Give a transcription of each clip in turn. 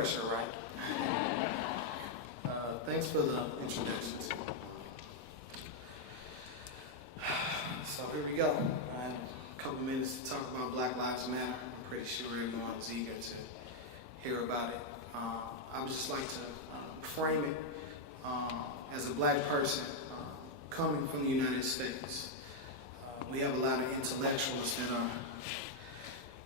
pressure, right? Thanks for the introductions. So here we go. I have a couple minutes to talk about Black Lives Matter. I'm pretty sure everyone's eager to hear about it. I would just like to frame it as a black person coming from the United States. We have a lot of intellectuals that are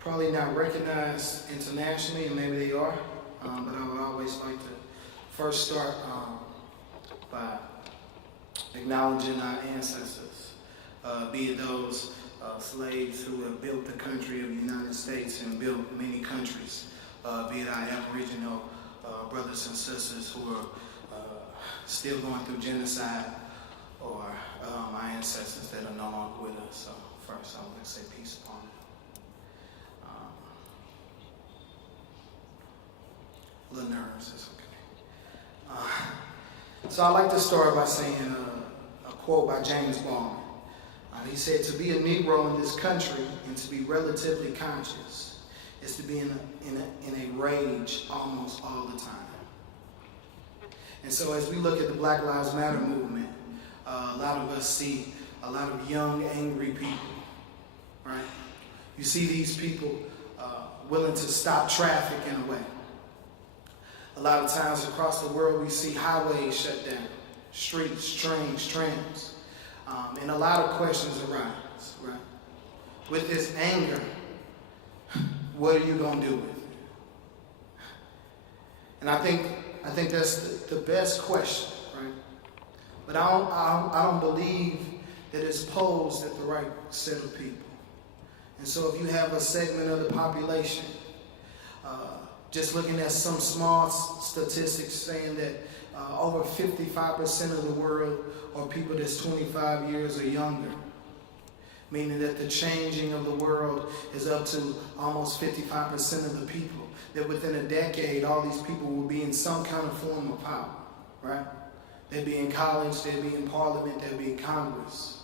probably not recognized internationally, and maybe they are, but I would always like to first start by acknowledging our ancestors, be it those slaves who have built the country of the United States and built many countries, be it our Aboriginal brothers and sisters who are still going through genocide, or my ancestors that are no longer with us. So first, I would like to say peace upon them. A little nervous, it's okay. So I like to start by saying a quote by James Baldwin. He said, "To be a Negro in this country and to be relatively conscious is to be in a rage almost all the time." And so as we look at the Black Lives Matter movement, a lot of us see a lot of young, angry people, right? You see these people willing to stop traffic in a way. A lot of times across the world, we see highways shut down, streets, trains, trams, and a lot of questions arise, right? With this anger, what are you going to do with it? And I think that's the best question, right? But I don't believe that it's posed at the right set of people. And so if you have a segment of the population, just looking at some small statistics saying that over 55% of the world are people that's 25 years or younger, meaning that the changing of the world is up to almost 55% of the people, that within a decade, all these people will be in some kind of form of power, right? They'll be in college, they'll be in parliament, they'll be in Congress.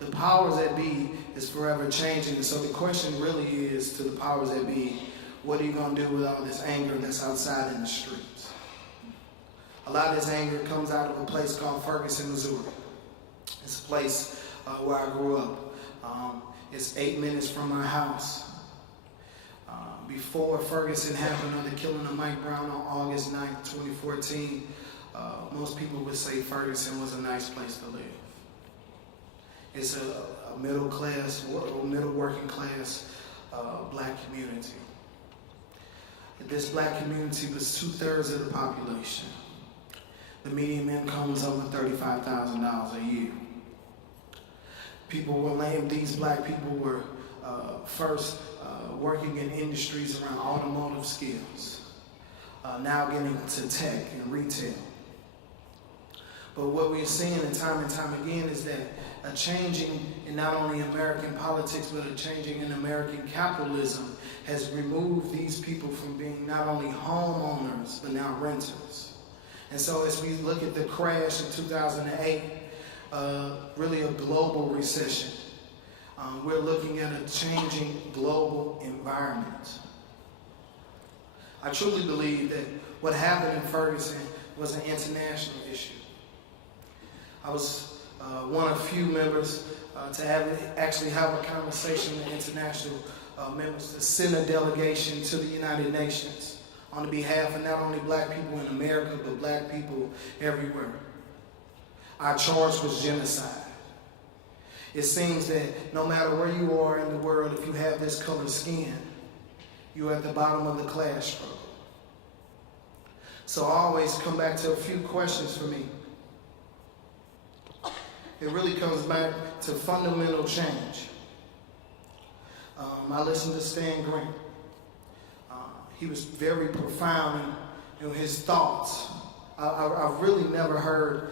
The powers that be is forever changing. And so the question really is to the powers that be, what are you going to do with all this anger that's outside in the streets? A lot of this anger comes out of a place called Ferguson, Missouri. It's a place where I grew up. It's 8 minutes from my house. Before Ferguson happened, or the killing of Mike Brown on August 9th, 2014, most people would say Ferguson was a nice place to live. It's a middle class, middle working class black community. This black community was 2/3 of the population. The median income was over $35,000 a year. People were named, these black people were first working in industries around automotive skills, now getting to tech and retail. But what we're seeing time and time again is that a changing in not only American politics, but a changing in American capitalism has removed these people from being not only homeowners, but now renters. And so as we look at the crash in 2008, really a global recession, we're looking at a changing global environment. I truly believe that what happened in Ferguson was an international issue. I was one of few members to actually have a conversation with international members to send a delegation to the United Nations on behalf of not only black people in America, but black people everywhere. Our charge was genocide. It seems that no matter where you are in the world, if you have this color skin, you're at the bottom of the class struggle. So I always come back to a few questions for me. It really comes back to fundamental change. I listened to Stan Grant. He was very profound in his thoughts. I've really never heard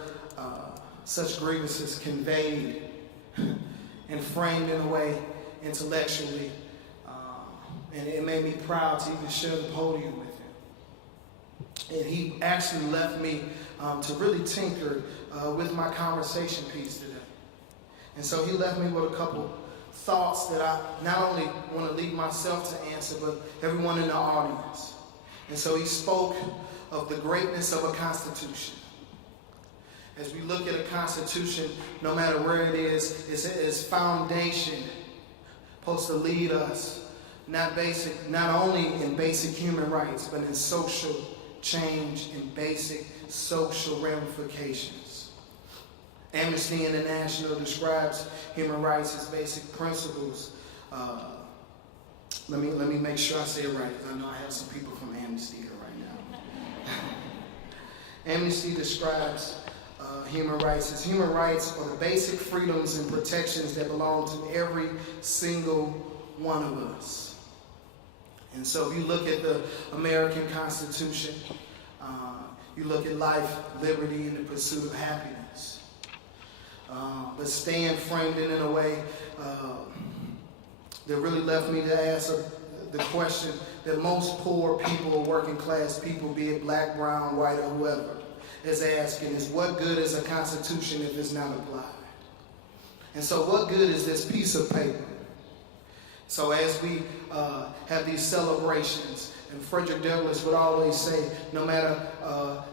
such grievances conveyed and framed in a way intellectually. And it made me proud to even share the podium with him. And he actually left me to really tinker with my conversation piece today. And so he left me with a couple thoughts that I not only want to leave myself to answer, but everyone in the audience. And so he spoke of the greatness of a constitution. As we look at a constitution, no matter where it is, its foundation supposed to lead us, not only in basic human rights, but in social change and basic social ramifications. Amnesty International describes human rights as basic principles. Let me make sure I say it right, because I know I have some people from Amnesty here right now. Amnesty describes human rights as human rights are the basic freedoms and protections that belong to every single one of us. And so if you look at the American Constitution, you look at life, liberty, and the pursuit of happiness. But Stan framed it in a way that really left me to ask the question that most poor people or working class people, be it black, brown, white, or whoever, is asking is, what good is a constitution if it's not applied? And so what good is this piece of paper? So as we have these celebrations, and Frederick Douglass would always say, no matter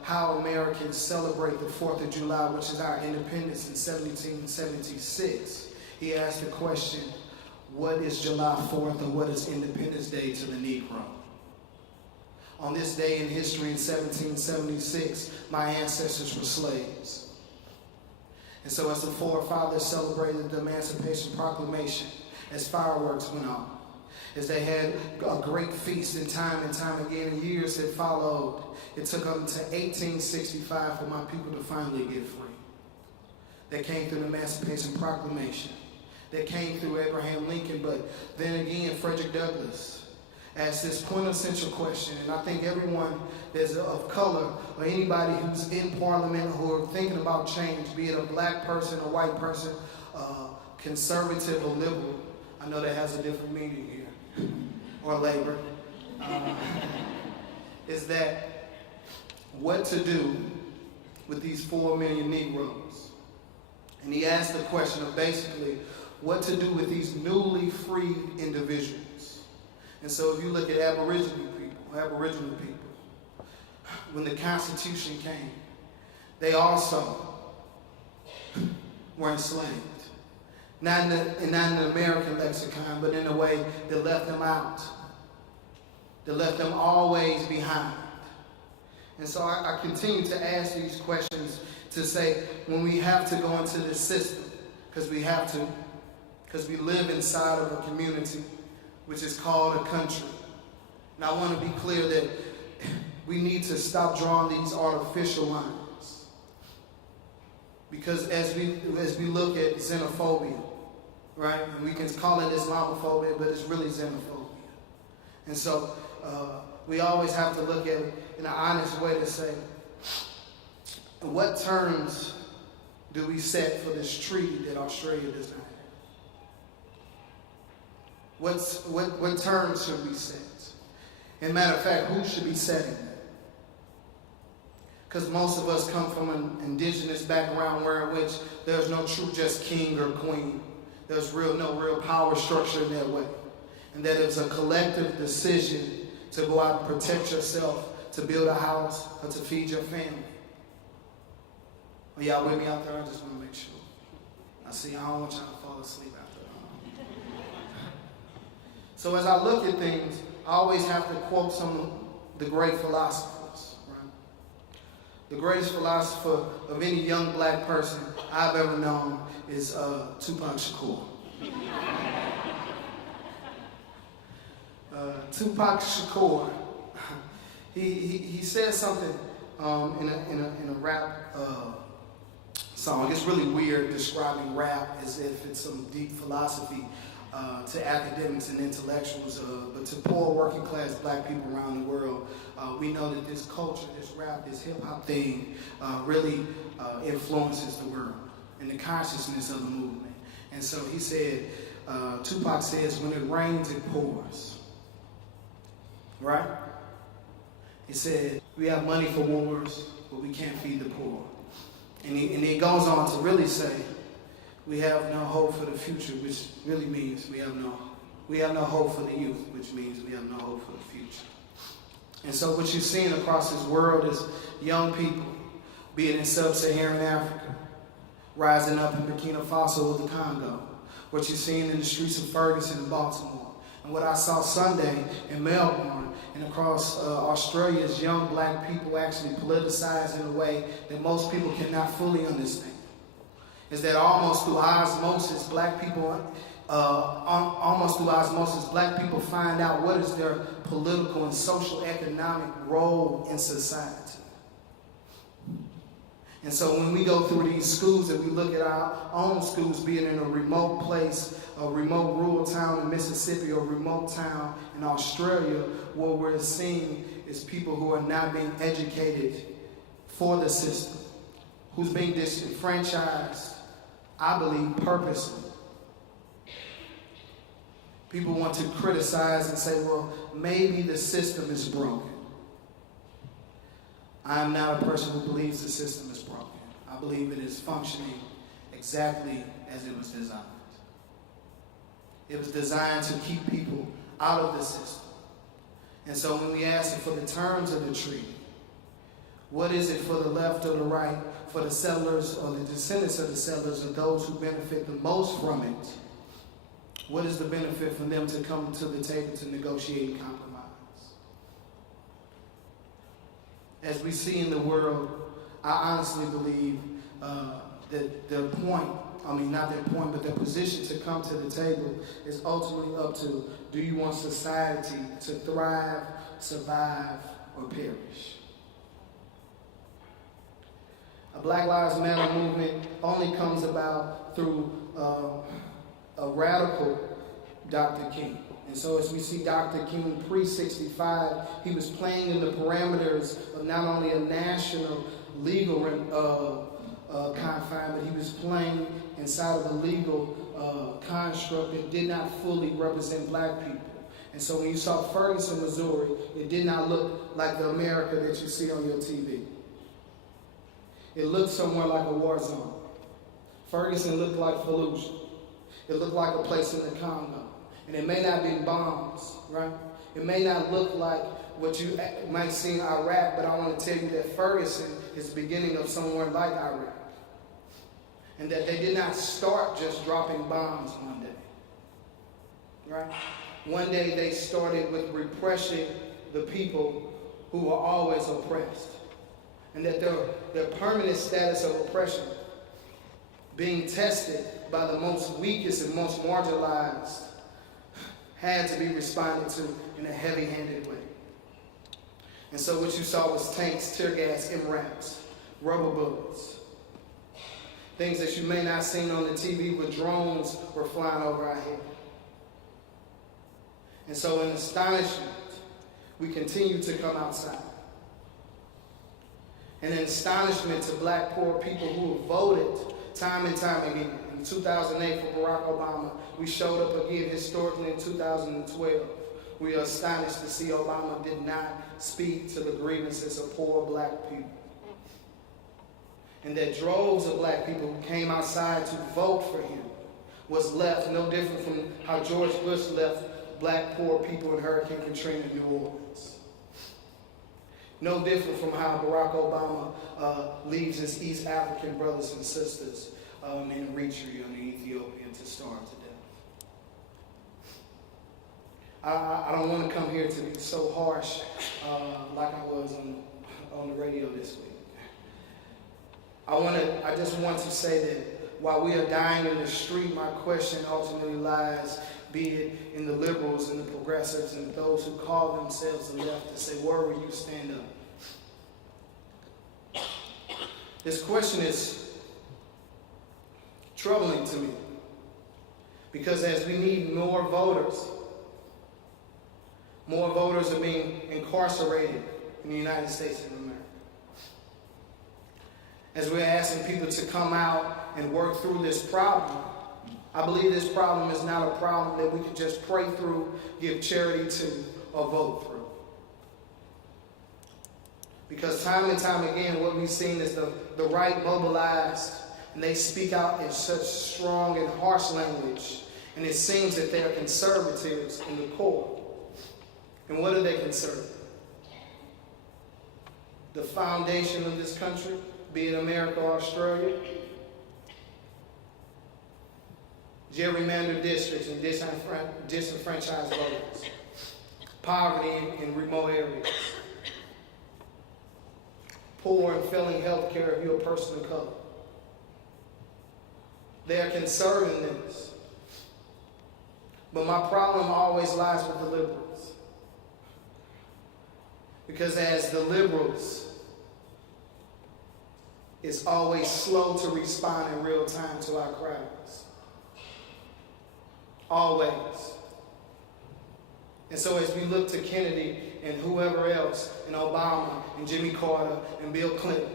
how Americans celebrate the 4th of July, which is our independence in 1776, he asked the question, what is July 4th or what is Independence Day to the Negro? On this day in history in 1776, my ancestors were slaves. And so as the forefathers celebrated the Emancipation Proclamation, as fireworks went off, as they had a great feast and time again, and years that followed, it took them to 1865 for my people to finally get free. That came through the Emancipation Proclamation. That came through Abraham Lincoln, but then again, Frederick Douglass asked this quintessential question, and I think everyone that's of color or anybody who's in Parliament who are thinking about change, be it a black person, a white person, conservative or liberal, I know that has a different meaning here, or labor, is that what to do with these 4 million Negroes. And he asked the question of basically what to do with these newly freed individuals. And so if you look at Aboriginal people, when the Constitution came, they also were enslaved. Not in the American lexicon, but in a way that left them out. That left them always behind. And so I continue to ask these questions to say, when we have to go into this system, because we have to, because we live inside of a community which is called a country. And I want to be clear that we need to stop drawing these artificial lines. Because as we look at xenophobia, right? And we can call it Islamophobia, but it's really xenophobia. And so we always have to look at it in an honest way to say, what terms do we set for this treaty that Australia does not have? What terms should we set? And matter of fact, who should be setting that? Because most of us come from an indigenous background in which there's no true just king or queen. There's no real power structure in that way. And that it's a collective decision to go out and protect yourself, to build a house, or to feed your family. Are y'all with me out there? I just want to make sure. I see, I don't want y'all to fall asleep after that. So as I look at things, I always have to quote some of the great philosophers, right? The greatest philosopher of any young black person I've ever known is Tupac Shakur. Tupac Shakur, he said something in a rap song. It's really weird describing rap as if it's some deep philosophy to academics and intellectuals, but to poor working class black people around the world, we know that this culture, this rap, this hip hop thing really influences the world and the consciousness of the movement. And so he said, Tupac says, when it rains, it pours. Right? He said, we have money for wars, but we can't feed the poor. And he goes on to really say, we have no hope for the future, which really means we have no hope for the youth, which means we have no hope for the future. And so what you're seeing across this world is young people, be it in sub-Saharan Africa, rising up in Burkina Faso or the Congo, what you're seeing in the streets of Ferguson and Baltimore, and what I saw Sunday in Melbourne and across Australia is young black people actually politicized in a way that most people cannot fully understand. Is that almost through osmosis, black people find out what is their political and social economic role in society. And so when we go through these schools and we look at our own schools, be it in a remote place, a remote rural town in Mississippi or a remote town in Australia, what we're seeing is people who are not being educated for the system, who's being disenfranchised, I believe, purposely. People want to criticize and say, well, maybe the system is broken. I am not a person who believes the system is broken. I believe it is functioning exactly as it was designed. It was designed to keep people out of the system. And so when we ask for the terms of the treaty, what is it for the left or the right, for the settlers or the descendants of the settlers or those who benefit the most from it? What is the benefit for them to come to the table to negotiate and compromise? As we see in the world, I honestly believe that their position to come to the table is ultimately up to, do you want society to thrive, survive, or perish? A Black Lives Matter movement only comes about through a radical Dr. King. And so as we see Dr. King pre-65, he was playing in the parameters of not only a national legal confine, but he was playing inside of a legal construct that did not fully represent black people. And so when you saw Ferguson, Missouri, it did not look like the America that you see on your TV. It looked somewhere like a war zone. Ferguson looked like Fallujah. It looked like a place in the Congo. And it may not be bombs, right? It may not look like what you might see in Iraq, but I want to tell you that Ferguson is the beginning of somewhere like Iraq. And that they did not start just dropping bombs one day, right? One day they started with repressing the people who were always oppressed. And that their permanent status of oppression being tested by the most weakest and most marginalized had to be responded to in a heavy-handed way. And so what you saw was tanks, tear gas, MRAPs, rubber bullets. Things that you may not have seen on the TV, but drones were flying over our head. And so in astonishment, we continue to come outside. And in astonishment to black poor people who have voted time and time again. In 2008 for Barack Obama, we showed up again historically in 2012. We are astonished to see Obama did not speak to the grievances of poor black people. And that droves of black people who came outside to vote for him was left no different from how George Bush left black poor people in Hurricane Katrina in New Orleans. No different from how Barack Obama leaves his East African brothers and sisters in Eritrea and Ethiopia to starve to death. I don't want to come here to be so harsh like I was on the radio this week. I just want to say that while we are dying in the street, my question ultimately lies, be it in the liberals and the progressives and those who call themselves the left, to say, where will you stand up? This question is troubling to me because as we need more voters are being incarcerated in the United States of America. As we're asking people to come out and work through this problem, I believe this problem is not a problem that we can just pray through, give charity to, or vote through. Because time and time again, what we've seen is the right mobilized, and they speak out in such strong and harsh language, and it seems that they are conservatives in the core. And what are they conservative? the foundation of this country, be it America or Australia, gerrymandered districts and disenfranchised voters, poverty in remote areas, poor and failing health care if you're a person of color. They are concerned in this. But my problem always lies with the liberals. Because as the liberals, it's always slow to respond in real time to our cries. Always. And so as we look to Kennedy and whoever else, and Obama and Jimmy Carter and Bill Clinton,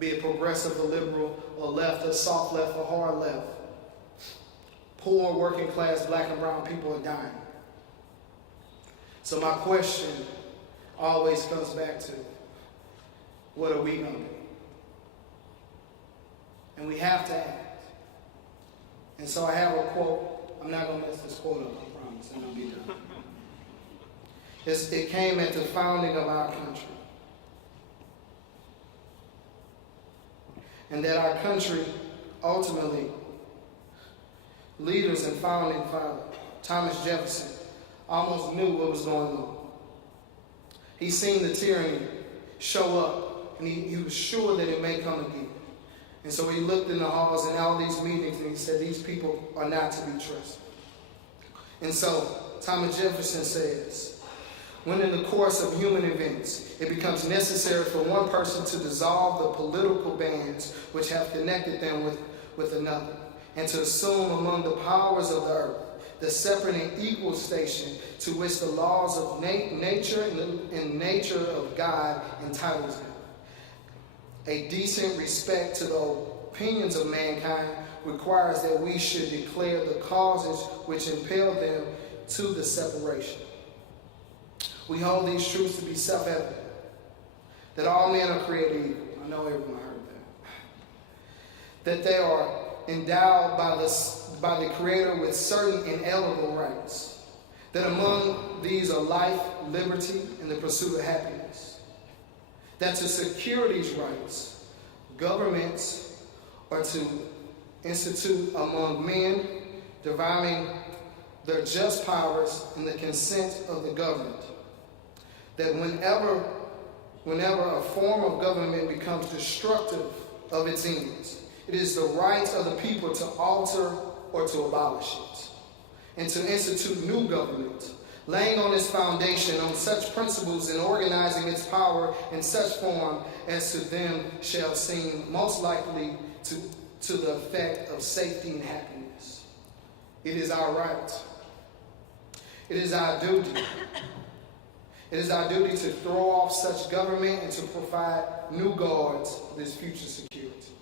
be it progressive or liberal or left or soft left or hard left, poor, working class, black and brown people are dying. So my question always comes back to, what are we going to do? And we have to act. And so I have a quote. I'm not going to mess this quote up, I promise, and I'll be done. It came at the founding of our country. And that our country, ultimately, leaders and founding father, Thomas Jefferson, almost knew what was going on. He seen the tyranny show up, and he was sure that it may come again. And so he looked in the halls and all these meetings, and he said, these people are not to be trusted. And so Thomas Jefferson says, when in the course of human events, it becomes necessary for one person to dissolve the political bands which have connected them with another, and to assume among the powers of the earth the separate and equal station to which the laws of nature and nature of God entitles them. A decent respect to the opinions of mankind requires that we should declare the causes which impel them to the separation. We hold these truths to be self-evident, that all men are created equal. I know everyone heard that. That they are endowed by the Creator with certain inalienable rights. That among these are life, liberty, and the pursuit of happiness. That to secure these rights, governments are to institute among men, dividing their just powers in the consent of the governed. That whenever a form of government becomes destructive of its ends, it is the right of the people to alter or to abolish it, and to institute new government, laying on its foundation on such principles and organizing its power in such form as to them shall seem most likely to the effect of safety and happiness. It is our right. It is our duty. It is our duty to throw off such government and to provide new guards for this future security.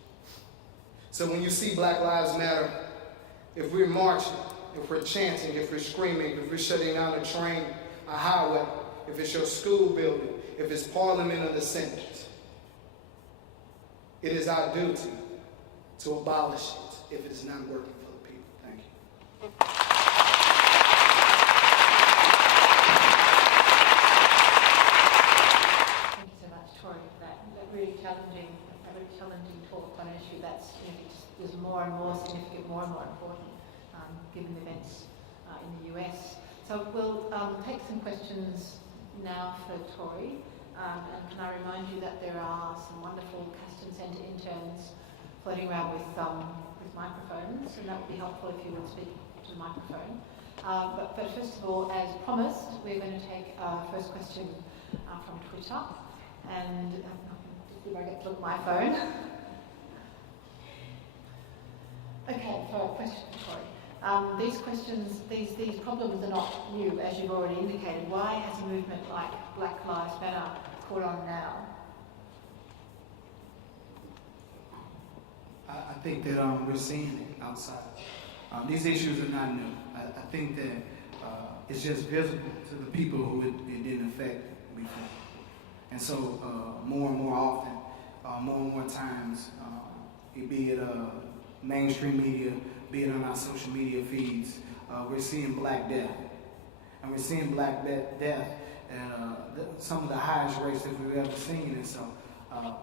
So when you see Black Lives Matter, if we're marching, if we're chanting, if we're screaming, if we're shutting down a train, a highway, if it's your school building, if it's Parliament or the Senate, it is our duty to abolish it if it is not working for the people. Thank you. Challenging talk on an issue that's is more and more significant, more and more important, given the events in the US. So we'll take some questions now for Tory. And can I remind you that there are some wonderful Castan Centre interns floating around with microphones, and that would be helpful if you would speak to the microphone. But first of all, as promised, we're going to take our first question from Twitter. And if I get to look at my phone. Okay, so a question for Tory. These questions, these problems are not new, as you've already indicated. Why has a movement like Black Lives Matter caught on now? I think that we're seeing it outside. These issues are not new. I think that it's just visible to the people who it didn't affect before. And so more and more often, more and more times, be it mainstream media, be it on our social media feeds, we're seeing Black death. And we're seeing Black death at some of the highest rates that we've ever seen. And so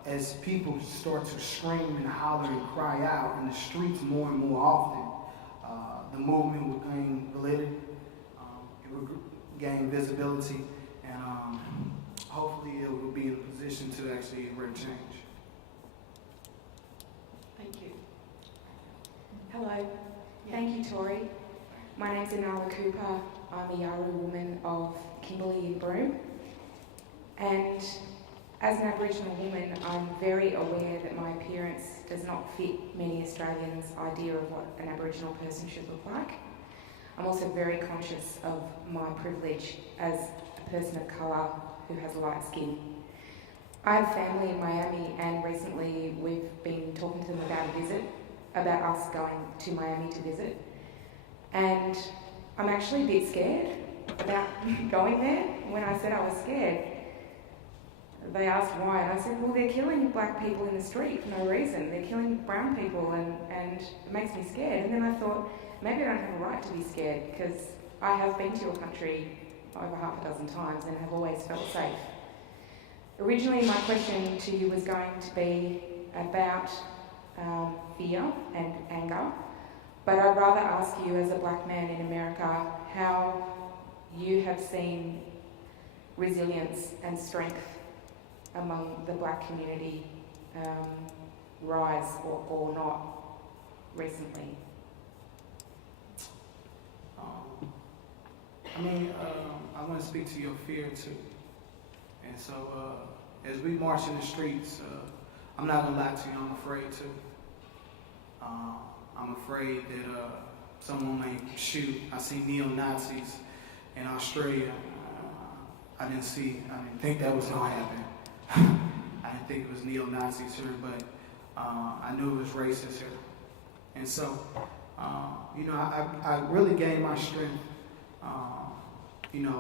as people start to scream and holler and cry out in the streets more and more often, the movement will gain validity, it will gain visibility, and hopefully it will be in a position to actually bring change. Thank you. Hello. Yeah. Thank you, Tory. My name's Anala Cooper. I'm a Yawuru woman of Kimberley in Broome. And as an Aboriginal woman, I'm very aware that my appearance does not fit many Australians' idea of what an Aboriginal person should look like. I'm also very conscious of my privilege as a person of colour who has light skin. I have family in Miami, and recently we've been talking to them about us going to Miami to visit. And I'm actually a bit scared about going there. When I said I was scared, they asked why, and I said, well, they're killing black people in the street for no reason. They're killing brown people, and it makes me scared. And then I thought, maybe I don't have a right to be scared, because I have been to your country over half a dozen times and have always felt safe. Originally, my question to you was going to be about fear and anger, but I'd rather ask you, as a black man in America, how you have seen resilience and strength among the black community rise or not recently. I want to speak to your fear too. And so as we march in the streets, I'm not going to lie to you, I'm afraid too. I'm afraid that someone may shoot. I see neo-Nazis in Australia. I didn't think that was going to happen. I didn't think it was neo-Nazis here, but I knew it was racist here. And so, I really gained my strength.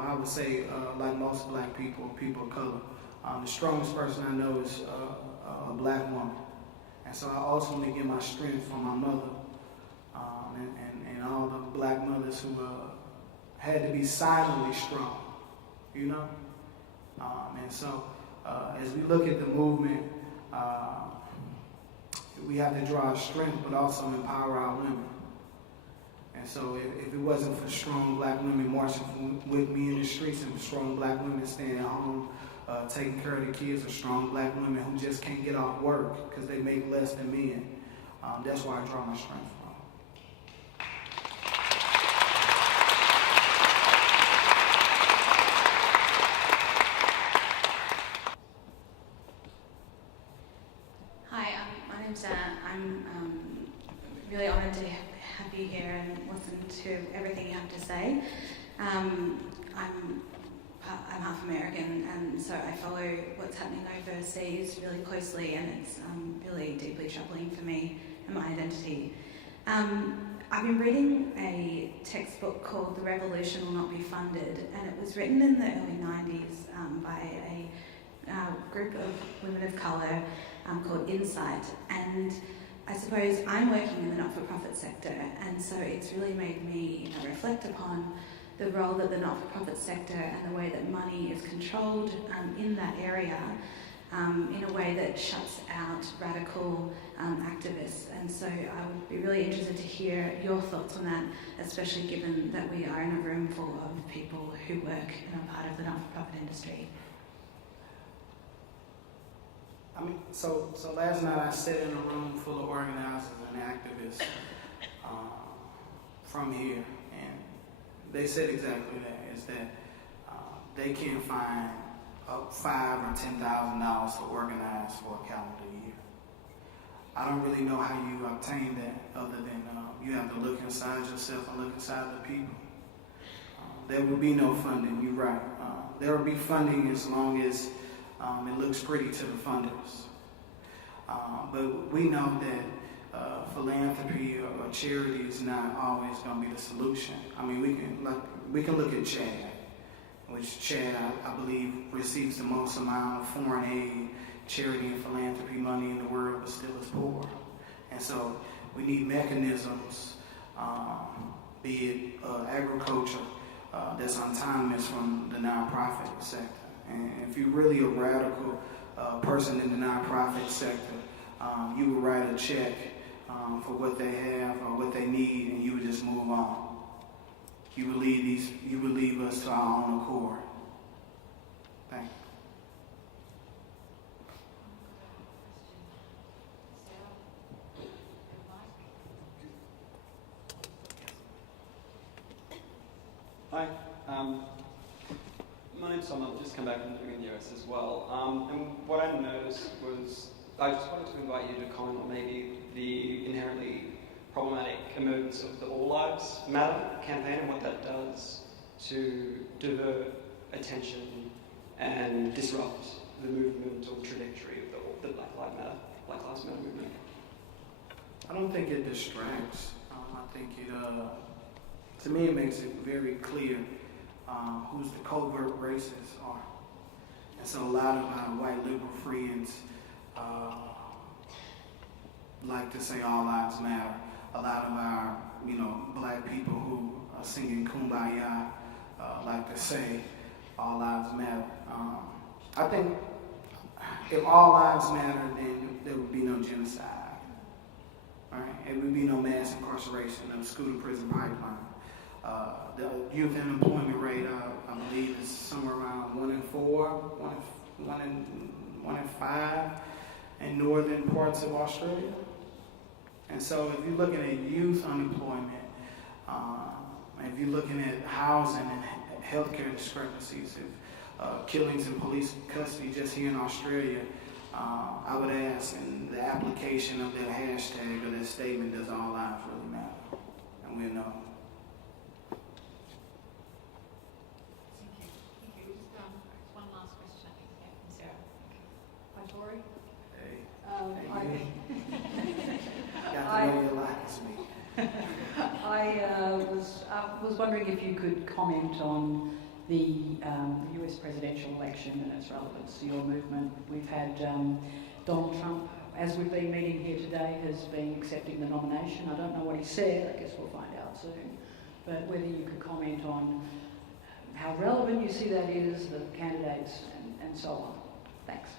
I would say, like most black people, people of color, the strongest person I know is a black woman. And so I ultimately get my strength from my mother and all the black mothers who had to be silently strong, And so as we look at the movement, we have to draw our strength, but also empower our women. And so if it wasn't for strong black women marching with me in the streets and strong black women staying at home, taking care of the kids, or strong black women who just can't get off work because they make less than men, that's where I draw my strength from. Hi, my name's Anna. I'm really honoured to have you here and listen to everything you have to say. I'm half American, and so I follow what's happening overseas really closely, and it's really deeply troubling for me and my identity. I've been reading a textbook called The Revolution Will Not Be Funded, and it was written in the early 90s by a group of women of colour called Insight, and I suppose I'm working in the not-for-profit sector, and so it's really made me reflect upon the role that the not-for-profit sector and the way that money is controlled in that area in a way that shuts out radical activists. And so I would be really interested to hear your thoughts on that, especially given that we are in a room full of people who work and are part of the not-for-profit industry. So last night I sat in a room full of organizers and activists from here, and they said exactly that, is that they can't find $5,000 or $10,000 to organize for a calendar year. I don't really know how you obtain that other than you have to look inside yourself and look inside the people. There will be no funding, you're right. There will be funding as long as it looks pretty to the funders. But we know that philanthropy or charity is not always going to be the solution. We can look at Chad, which Chad, I believe, receives the most amount of foreign aid, charity, and philanthropy money in the world, but still is poor. And so we need mechanisms, be it agriculture, that's untimely from the nonprofit sector. And if you're really a radical person in the nonprofit sector, you would write a check for what they have or what they need, and you would just move on. You would leave us to our own accord. Thank you. Hi, my name's Tom. I've just come back from living in the US as well. And what I noticed was, I just wanted to invite you to comment on maybe the inherently problematic emergence of the All Lives Matter campaign and what that does to divert attention and disrupt the movement or trajectory of the Black Lives Matter movement. I don't think it distracts. I think it, to me, it makes it very clear who's the covert racists are. And so a lot of our white liberal friends like to say all lives matter. A lot of our, black people who are singing Kumbaya like to say all lives matter. I think if all lives matter, then there would be no genocide. Right? It would be no mass incarceration, no school to prison pipeline. The youth unemployment rate, I believe, is somewhere around 1 in 4, 1 in 5 in northern parts of Australia. And so if you're looking at youth unemployment, if you're looking at housing and healthcare discrepancies, if killings in police custody just here in Australia, I would ask in the application of that hashtag or that statement, does all lives really matter? And we'll know. Thank you. Just one last question, I think, from Sarah. Hi, Tory. Hey. Got to know your life as me. I was wondering if you could comment on the US presidential election and its relevance to your movement. We've had Donald Trump, as we've been meeting here today, has been accepting the nomination. I don't know what he said, I guess we'll find out soon. But whether you could comment on how relevant you see that is, the candidates, and so on. Thanks.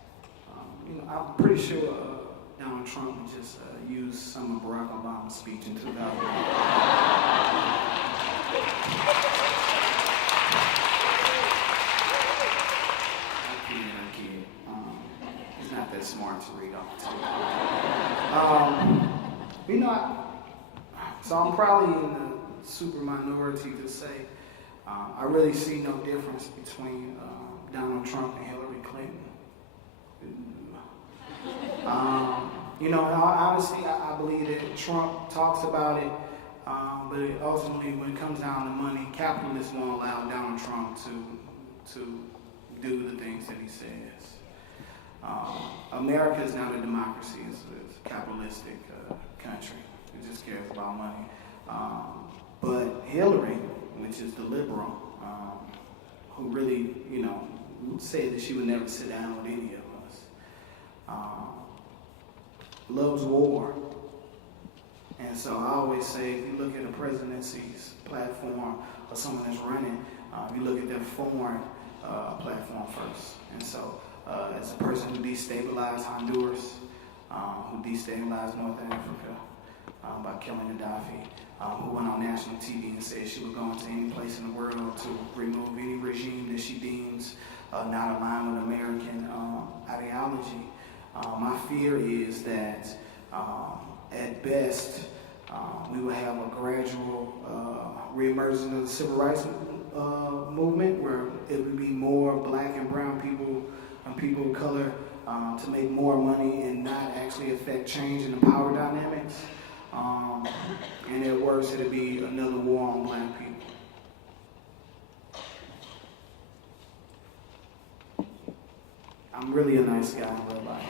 I'm pretty sure Donald Trump would just use some of Barack Obama's speech in 2000. He's not that smart to read off the so I'm probably in the super minority to say I really see no difference between Donald Trump and Hillary Clinton. Honestly, I believe that Trump talks about it, but ultimately, when it comes down to money, capitalists won't allow Donald Trump to do the things that he says. America is not a democracy; it's a capitalistic country. It just cares about money. But Hillary, which is the liberal, who really, said that she would never sit down with any of us. Loves war. And so I always say, if you look at a presidency's platform or someone that's running, you look at their foreign platform first. And so as a person who destabilized Honduras, who destabilized North Africa by killing Gaddafi, who went on national TV and said she would go into any place in the world to remove any regime that she deems not aligned with American ideology. My fear is that at best we will have a gradual reemergence of the civil rights movement where it would be more black and brown people and people of color to make more money and not actually affect change in the power dynamics. And at worst, it'll be another war on black people. I'm really a nice guy in real life.